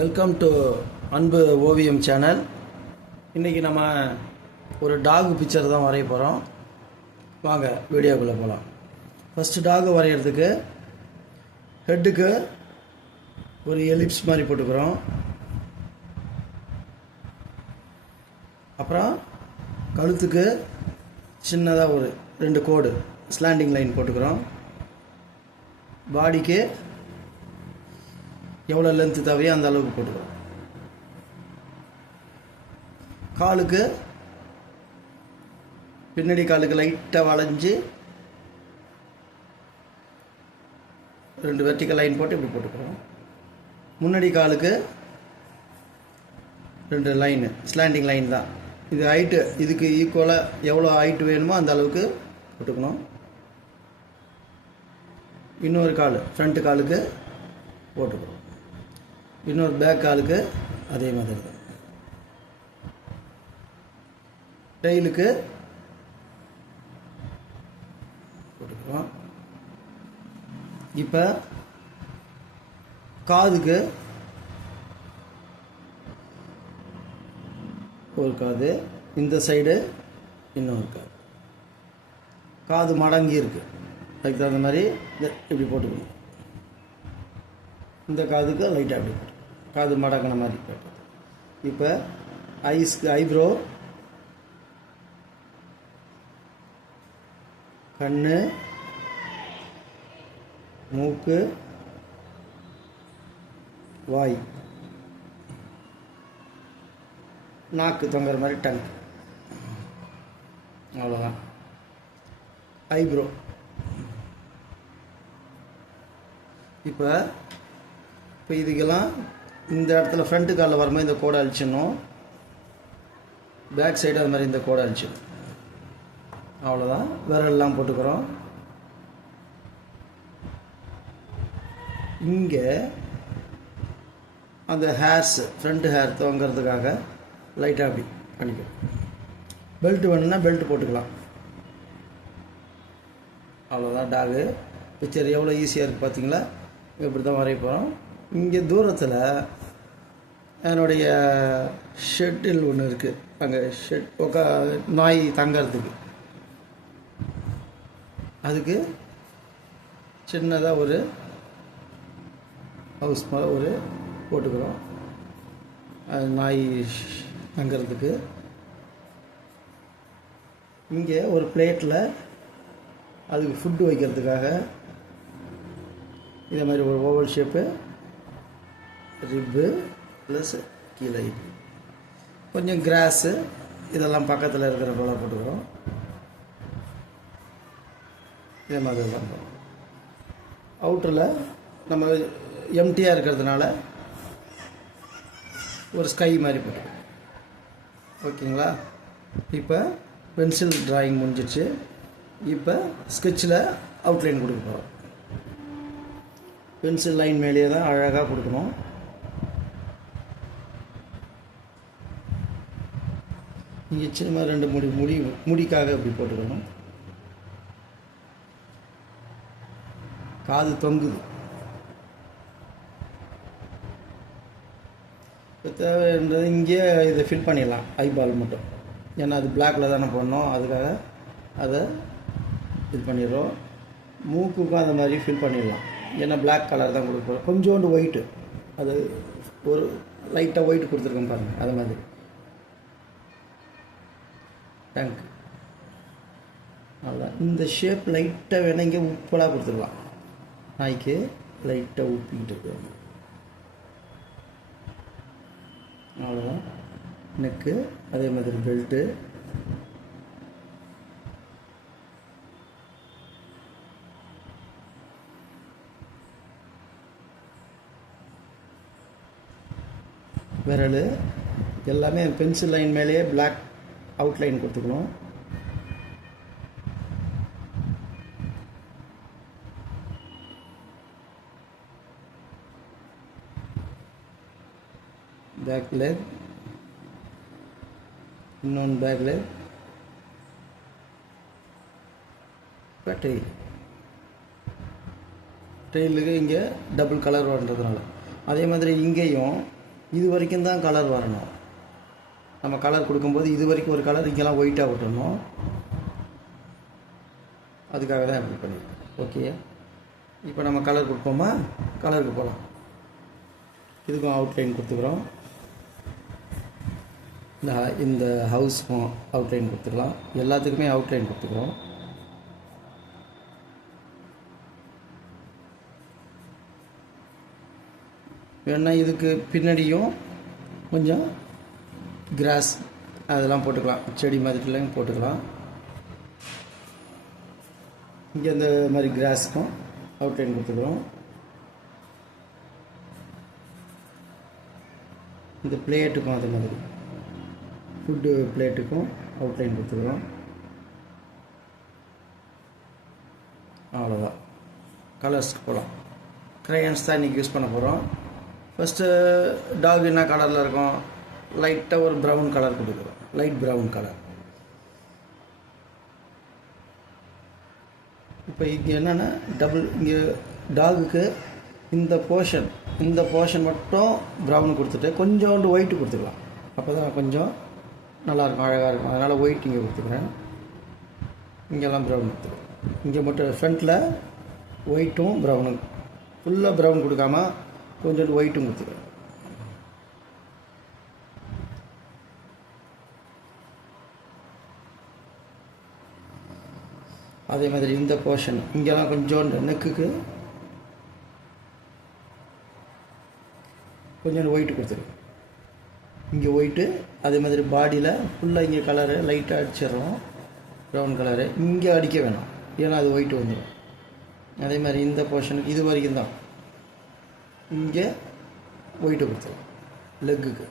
Welcome to அன்பு ஓவியம் channel. இன்றைக்கி நம்ம ஒரு டாக் பிக்சர் தான் வரைய போகிறோம். வாங்க வீடியோக்குள்ளே போகலாம். ஃபஸ்ட்டு டாக் வரைகிறதுக்கு ஹெட்டுக்கு ஒரு எலிப்ஸ் மாதிரி போட்டுக்கிறோம். அப்புறம் கழுத்துக்கு சின்னதாக ஒரு 2 கோடு ஸ்லாண்டிங் லைன் போட்டுக்கிறோம். பாடிக்கு எவ்வளோ லென்த்து தேவையோ அந்த அளவுக்கு போட்டுக்கிறோம். காலுக்கு பின்னாடி காலுக்கு லைட்டாக வளைஞ்சு 2 வெர்டிக்கல் லைன் போட்டு இப்படி போட்டுக்கிறோம். முன்னாடி காலுக்கு 2 லைனு ஸ்லாண்டிங் லைன் தான். இது ஹைட்டு இதுக்கு ஈக்குவலாக எவ்வளோ ஹைட்டு வேணுமோ அந்த அளவுக்கு போட்டுக்கணும். இன்னொரு கால் ஃப்ரண்ட்டு காலுக்கு போட்டுக்கணும். இன்னொரு பேக் காலுக்கு அதே மாதிரி தான். டெய்லுக்கு போட்டுக்கிறோம். இப்போ காதுக்கு ஒரு காது, இந்த சைடு இன்னொரு காது. காது மடங்கி இருக்குது, அதுக்கு தகுந்த மாதிரி இப்படி போட்டுக்கணும். இந்த காதுக்கு லைட்டாக அப்படி போட்டு காது மடங்கின மாதிரி போட்டது. இப்போ ஐஸ்க்கு ஐப்ரோ, கண்ணு, மூக்கு, வாய், நாக்கு தொங்குற மாதிரி டங், அவ்வளோதான் ஐப்ரோ. இப்போ இதுக்கெல்லாம் இந்த இடத்துல ஃப்ரண்ட்டு காலில் வரும்போது இந்த கோடை அழிச்சிடணும். பேக் சைடு அது மாதிரி இந்த கோடை அழிச்சிடணும். அவ்வளோதான். விரல்லாம் போட்டுக்கிறோம். இங்கே அந்த ஹேர்ஸ் ஃப்ரண்ட்டு ஹேர் துவங்கிறதுக்காக லைட்டாக அப்படி பண்ணிக்கிறோம். பெல்ட் வேணும்னா பெல்ட் போட்டுக்கலாம். அவ்வளோதான். டாகு பிக்சர் எவ்வளோ ஈஸியாக இருக்குது பார்த்தீங்களா? இப்படி தான் வரைய போகிறோம். இங்கே தூரத்தில் என்னுடைய ஷெட்டில் ஒன்று இருக்குது. அங்கே நாய் தங்கிறதுக்கு அதுக்கு சின்னதாக ஒரு ஹவுஸ் மாதிரி ஒரு போட்டுக்கிறோம். அது நாய் தங்கிறதுக்கு. இங்கே ஒரு பிளேட்டில் அதுக்கு ஃபுட்டு வைக்கிறதுக்காக இதே மாதிரி ஒரு ஓவல் ஷேப்பு ரிப்பு ப்ளஸ் கீழே கொஞ்சம் கிராஸு இதெல்லாம் பக்கத்தில் இருக்கிற போல போட்டுக்கிறோம். இதே மாதிரி தான் போகிறோம். அவுட்டரில் நம்ம எம்டியாக இருக்கிறதுனால ஒரு ஸ்கை மாதிரி போட்டுக்கிறோம். ஓகேங்களா? இப்போ பென்சில் ட்ராயிங் முடிஞ்சிடுச்சு. இப்போ ஸ்கெட்சில் அவுட்லைன் கொடுக்க போகிறோம். பென்சில் லைன் மேலேயே தான் அழகாக கொடுக்கணும். இங்கே சின்ன 2 முடிக்காக இப்படி போட்டுக்கணும். காது தொங்குது. இப்போ தேவைன்றது இங்கே இதை ஃபில் பண்ணிடலாம். ஐபால் மட்டும், ஏன்னா அது பிளாக்கில் தானே போடணும், அதுக்காக அதை இது பண்ணிடுறோம். மூக்குக்கும் அந்த மாதிரி ஃபில் பண்ணிடலாம், ஏன்னா பிளாக் கலர் தான் கொடுக்குறோம். கொஞ்சோண்டு ஒயிட்டு, அது ஒரு லைட்டாக ஒயிட் கொடுத்துருக்கோம் பாருங்கள், அது மாதிரி டேங்க். அவ்வளோ. இந்த ஷேப் லைட்டாக வேணால் இங்கே உப்பலாக கொடுத்துடலாம். நாய்க்கு லைட்டாக உப்பிக்கிட்டு இருக்காங்க. அவ்வளோதான். நெக்கு அதே மாதிரி பெல்ட்டு. விரல் எல்லாமே பென்சில் லைன் மேலேயே பிளாக் அவுட்லைன் கொடுத்துக்கணும். பேக் லெக், இன்னொன்று பேக் லெக், டெயில். டெயிலுக்கு இங்கே டபுள் கலர் வந்ததுனால அதே மாதிரி இங்கேயும் இது வரைக்கும் தான் கலர் வரணும். நம்ம கலர் கொடுக்கும்போது இது வரைக்கும் ஒரு கலர், இங்கெல்லாம் ஒயிட்டாக விட்டுடணும். அதுக்காக தான் இப்படி பண்ணியிருக்கேன். ஓகே, இப்போ நம்ம கலர் கொடுப்போமா? கலருக்கு போகலாம். இதுக்கும் அவுட்லைன் கொடுத்துக்கிறோம். இந்த ஹவுஸ்க்கும் அவுட்லைன் கொடுத்துக்கலாம். எல்லாத்துக்குமே அவுட்லைன் கொடுத்துக்கிறோம். வேணா இதுக்கு பின்னாடியும் கொஞ்சம் கிராஸ் அதெல்லாம் போட்டுக்கலாம், செடி மாதிரிலாம் போட்டுக்கலாம். இங்கே இந்த மாதிரி கிராஸுக்கும் அவுட்லைன் கொடுத்துக்கிறோம். இந்த பிளேட்டுக்கும் அதே மாதிரி ஃபுட்டு பிளேட்டுக்கும் அவுட்லைன் கொடுத்துக்கிறோம். அவ்வளோதான். கலர்ஸ்க்கு போகலாம். க்ரையான்ஸ் தான் இன்றைக்கி யூஸ் பண்ண போகிறோம். ஃபஸ்ட்டு டாக் என்ன கலரில் இருக்கும்? லைட்டாக ஒரு ப்ரௌன் கலர் கொடுக்குறோம், லைட் ப்ரௌன் கலர். இப்போ இங்கே என்னென்னா இங்கே டாகுக்கு இந்த போர்ஷன் மட்டும் ப்ரௌன் கொடுத்துட்டு கொஞ்சோண்டு ஒயிட்டு கொடுத்துக்கலாம். அப்போ தான் கொஞ்சம் நல்லாயிருக்கும், அழகாக இருக்கும். அதனால் ஒயிட் இங்கே கொடுத்துக்கிறேன். இங்கெல்லாம் ப்ரௌன் கொடுத்துக்கிறேன். இங்கே மட்டும் ஃப்ரண்ட்டில் ஒயிட்டும் ப்ரௌனும், ஃபுல்லாக ப்ரௌன் கொடுக்காம கொஞ்சோண்டு ஒயிட்டும் கொடுத்துக்கிறேன். அதே மாதிரி இந்த போர்ஷன் இங்கெல்லாம் கொஞ்சோண்டு நெக்குக்கு கொஞ்சோண்டு ஒயிட்டு கொடுத்துருக்கேன். இங்கே ஒயிட்டு. அதே மாதிரி பாடியில் ஃபுல்லாக இங்கே கலரு லைட்டாக அடிச்சிடறோம், ப்ரௌன் கலரு. இங்கே அடிக்க வேணாம், ஏன்னா அது ஒயிட்டு வந்துடும். அதே மாதிரி இந்த போர்ஷனுக்கு இது வரைக்கும் தான் இங்கே ஒயிட்டு கொடுத்துருவோம். லெக்குக்கு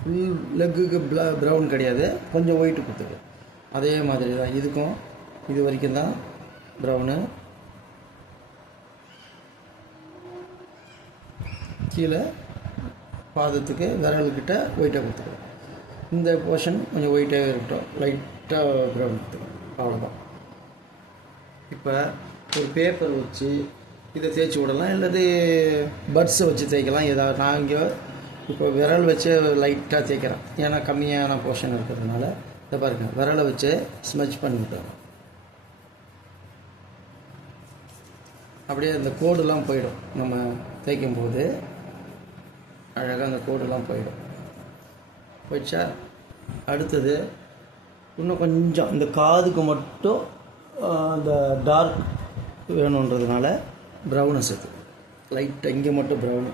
ஃபுல் லெக்குக்கு ப்ரௌன் கிடையாது, கொஞ்சம் ஒயிட்டு கொடுத்துருவோம். அதே மாதிரி தான் இதுக்கும் இது வரைக்கும் தான் ப்ரௌனு. கீழே பாதத்துக்கு விரல்கிட்ட ஒயிட்டாக கொடுத்துருவோம். இந்த போர்ஷன் கொஞ்சம் ஒயிட்டாகவே இருக்கட்டும், லைட்டாக ப்ரௌன் கொடுத்துருவோம். அவ்வளோதான். இப்போ ஒரு பேப்பர் வச்சு இதை தேய்ச்சி விடலாம், இல்லாட்டி பட்ஸை வச்சு தேய்க்கலாம். ஏதாவது நான் இங்கே இப்போ விரல் வச்சு லைட்டாக தேய்க்கிறேன், ஏன்னா கம்மியான போர்ஷன் இருக்கிறதுனால. இதை பாருங்கள், விரலை வச்சு ஸ்மெச் பண்ணிவிட்டோம். அப்படியே அந்த கோடெலாம் போயிடும். நம்ம தேய்க்கும் போது அழகாக அந்த கோடெலாம் போயிடுச்சா. அடுத்தது இன்னும் கொஞ்சம் இந்த காதுக்கு மட்டும் அந்த டார்க் வேணுன்றதுனால ப்ரௌனை சேர்த்து லைட்டாக இங்கே மட்டும் ப்ரௌனு,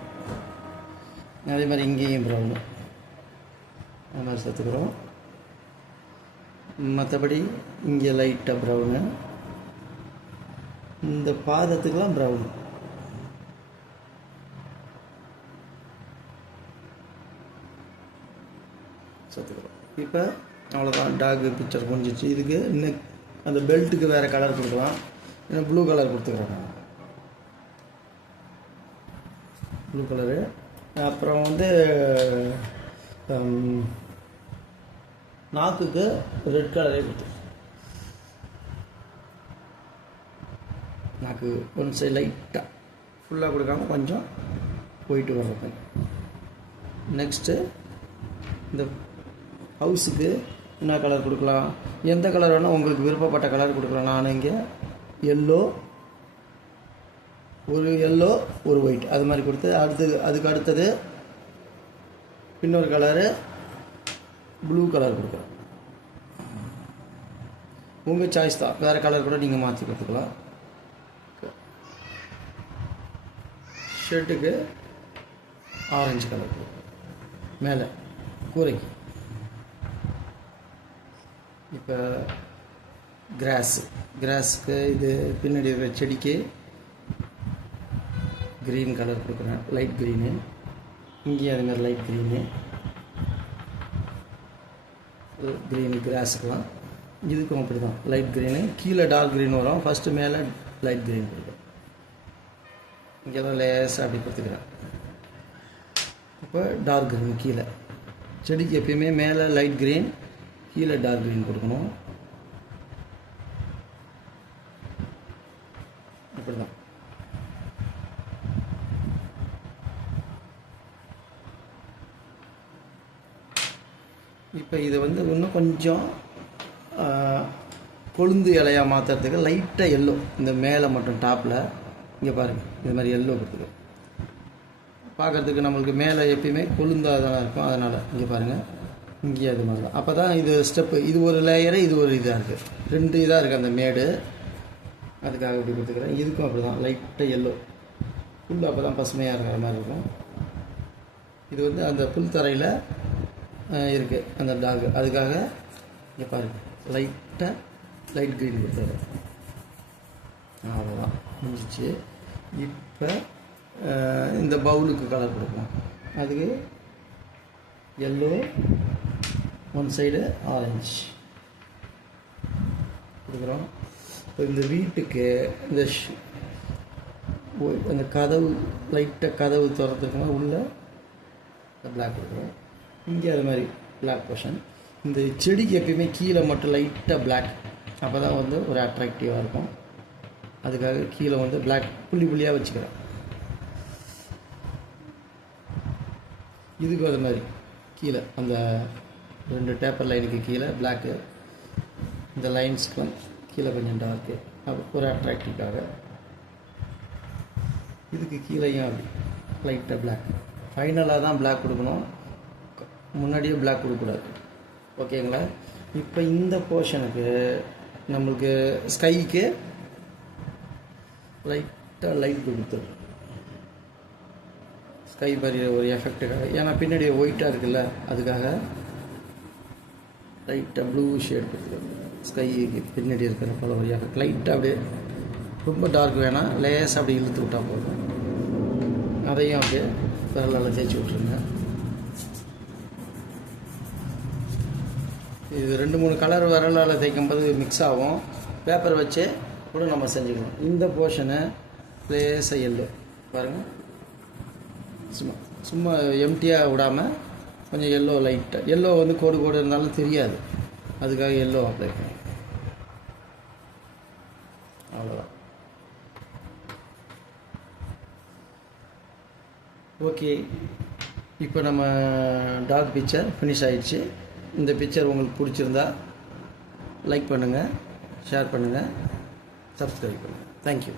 அதே மாதிரி இங்கேயும் ப்ரௌனு, அது மாதிரி சேர்த்துக்கிறோம். மற்றபடி இங்கே லைட்டாக ப்ரௌனு, இந்த பாதத்துக்கெலாம் ப்ரௌனு. சேர்த்துக்கிறோம். இப்போ அவ்வளோதான், டாக் பிக்சர் முடிஞ்சிச்சு. இதுக்கு இன்னும் அந்த பெல்ட்டுக்கு வேறு கலர் கொடுக்கலாம், இன்னும் ப்ளூ கலர் கொடுத்துக்கிறேன் நான், ப்ளூ கலரு. அப்புறம் நாக்குக்கு ரெட் கலரே கொடுத்து, நாக்கு ஒன் சைடு லைட்டாக ஃபுல்லாக கொடுக்காம கொஞ்சம் போயிட்டு வர்றது. நெக்ஸ்ட்டு இந்த ஹவுஸுக்கு என்ன கலர் கொடுக்கலாம்? எந்த கலர் வேணால் உங்களுக்கு விருப்பப்பட்ட கலர் கொடுக்கலாம். நான் இங்கே எல்லோ, ஒரு ஒயிட் அது மாதிரி கொடுத்து, அதுக்கு அடுத்தது இன்னொரு கலரு ப்ளூ கலர் கொடுக்குறேன். உங்கள் சாய்ஸ் தான், வேறு கலர் கூட நீங்கள் மாற்றி கொடுத்துக்கலாம். ஷர்ட்டுக்கு ஆரஞ்சு கலர் மேலே கூரைக்கு. இப்போ கிராஸுக்கு இது பின்னாடி இருக்கிற செடிக்கு க்ரீன் கலர் கொடுக்குறேன், லைட் க்ரீனு. இங்கேயும் அதுமாதிரி லைட் க்ரீனு கிராஸுக்கெலாம். இதுக்கும் அப்படி தான், லைட் க்ரீனு. கீழே டார்க் க்ரீன் வரும், ஃபஸ்ட்டு மேலே லைட் க்ரீன் கொடுக்கும். இங்கே தான் லேசாக அப்படி கொடுத்துக்கிறேன். இப்போ டார்க் க்ரீன் கீழே. செடிக்கு எப்பயுமே மேலே லைட் க்ரீன், கீழே டார்க் க்ரீன் கொடுக்கணும். இப்படி தான். இப்போ இதை வந்து இன்னும் கொஞ்சம் கொழுந்து இலையாக மாற்றுறதுக்கு லைட்டாக எல்லோ இந்த மேலே மட்டும் டாப்பில் இங்கே பாருங்கள் இது மாதிரி எல்லோ கொடுத்துருக்கு. பார்க்குறதுக்கு நம்மளுக்கு மேலே எப்பயுமே கொழுந்தாக தான் இருக்கும். அதனால் இங்கே பாருங்கள், இங்கே அது மாதிரி தான். அப்போ தான் இது ஸ்டெப்பு, இது ஒரு லேயரு, இது ஒரு இதாக இருக்குது, 2 இதாக இருக்குது அந்த மேடு. அதுக்காக இப்படி கொடுத்துக்கிறேன். இதுக்கும் அப்படி தான் லைட்டாக எல்லோ, புல் அப்போ தான் பசுமையாக இருக்கிற மாதிரி இருக்கும். இது வந்து அந்த புல் தரையில் இருக்குது அந்த டாகு. அதுக்காக இங்கே பாருங்கள் லைட்டாக லைட் க்ரீன் கொடுத்துருக்கேன். அவ்வளோதான் முடிஞ்சிச்சு. இப்போ இந்த பவுலுக்கு கலர் கொடுப்போம். அதுக்கு எல்லோ, ஒன் சைடு ஆரஞ்சு கொடுக்குறோம். இப்போ இந்த வீட்டுக்கு இந்த அந்த கதவு லைட்டாக கதவு திறந்துருக்குன்னா உள்ளே பிளாக் கொடுக்குறோம். இங்கே அது மாதிரி பிளாக் போர்ஷன். இந்த செடிக்கு எப்பயுமே கீழே மட்டும் லைட்டாக பிளாக், அப்போ தான் வந்து ஒரு அட்ராக்டிவாக இருக்கும். அதுக்காக கீழே வந்து பிளாக் புள்ளி புள்ளியாக வச்சுக்கிறேன். இதுக்கும் அது மாதிரி கீழே அந்த 2 டேப்பர் லைனுக்கு கீழே பிளாக்கு, இந்த லைன்ஸ்க்கெலாம் கீழே கொஞ்சம் டார்க்கு, ஒரு அட்ராக்டிவாக. இதுக்கு கீழேயும் அப்படி லைட்டாக பிளாக். ஃபைனலாக தான் பிளாக் கொடுக்கணும், முன்னாடியே பிளாக் கொடுக்கக்கூடாது. ஓகேங்களா? இப்போ இந்த போர்ஷனுக்கு நம்மளுக்கு ஸ்கைக்கு லைட்டாக லைட் கொடுத்துரும். ஸ்கை மாதிரி ஒரு எஃபெக்ட்டுக்காக, ஏன்னா பின்னாடி ஒயிட்டாக இருக்குல்ல, அதுக்காக லைட்டாக ப்ளூ ஷேட் கொடுத்துரும். ஸ்கைக்கு பின்னாடி இருக்கிற போல ஒரு எஃபெக்ட் லைட்டாக அப்படியே, ரொம்ப டார்க் வேணாம், லேசாக அப்படி இழுத்து விட்டால் போதும். அதையும் அப்படியே விரலால் தேய்ச்சி விட்ருங்க. இது 2-3 கலர் விரலால் தேய்க்கும் போது மிக்ஸ் ஆகும். பேப்பர் வச்சு கூட நம்ம செஞ்சுக்கணும். இந்த போர்ஷனை லேசாக எல்லோ பாருங்கள், சும்மா எம்டியாக விடாமல் கொஞ்சம் எல்லோ லைட்டாக, எல்லோ வந்து கோடு கோடு இருந்தாலும் தெரியாது, அதுக்காக எல்லோ அப்ளை பண்ணும். அவ்வளோதான். ஓகே, இப்போ நம்ம டாக் பிக்சர் ஃபினிஷ் ஆகிடுச்சு. இந்த பிக்சர் உங்களுக்கு பிடிச்சிருந்தா லைக் பண்ணுங்கள், ஷேர் பண்ணுங்கள், சப்ஸ்கிரைப் பண்ணுங்கள். தேங்க்யூ.